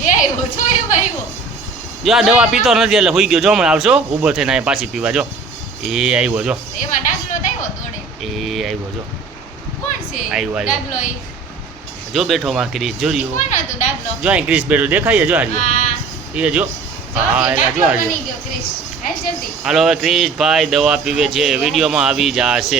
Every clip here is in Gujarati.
જો આ દવા પીતો નથી એટલે હોઈ ગયો. જો હમણાં આવશો ઊભો થઈને અહીંયા પાછી પીવા. જો એ આવ્યો. જો એ આવ્યો. જો આવ્યો. જો બેઠો માં ક્રિસ. જો રહ્યો. જો અહીં ક્રિસ બેઠો દેખાય. જો આ રહ્યો એ. જો હા એટલે જો આ રહ્યો. હાલો હવે ક્રિસ ભાઈ દવા પીવે છે. વિડીયોમાં આવી જશે.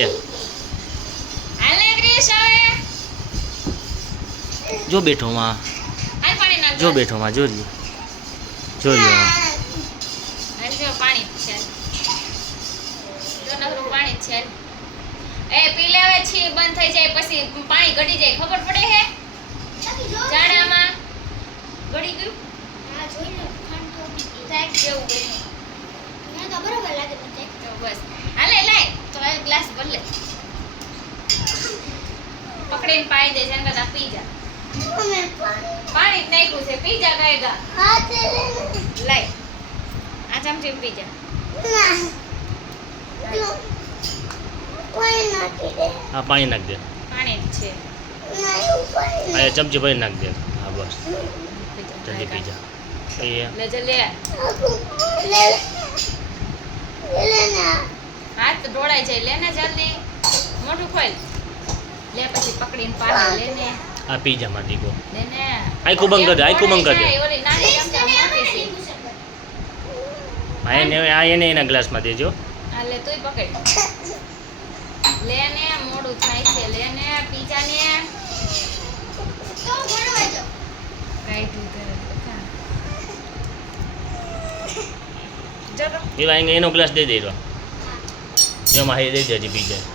જો બેઠો માં. જો બેઠો માં. જો રહ્યો. જો રહ્યો. એ પી લેવે છે બંધ થઈ જાય પછી પાણી ઘટી જાય ખબર પડે હે જાડામાં ઘડી ગયું હા જોઈ લો ખાંડ તો ટેક જેવું બન્યું મને તો બરોબર લાગે તો ટેક તો બસ હાલે લાય તો એક ગ્લાસ ભર લે પકડીને પાઈ દે જંગા પી જા પાણી નાખ્યું છે પી જા ગાયગા હા તે લાય આ ચમચી પી જા હા પાણી નાખ દે. પાણી છે હા ચમચી ભરી નાખ દે. હા બસ જલ્દી પી જા. લે જલ્દી હાથ ઢોળાઈ જાય લેને જલ્દી મોઢું ખોલ લે પછી પકડીને પાણી લેને આ પી જા મારી દીકો લેને આખું બંધ કર દે. આખું બંધ કર દે. ઓલી નાની ચમચા મોટી છે આ એને એના ગ્લાસમાં દેજો. આ લે તુંય પકડ લેને મોડું થાય છે લેને પીજાને તો ભણવા જો રાઈટ ઉતર એનો ગ્લાસ દઈ દે. એમાં દઈ દેજે પી જાય.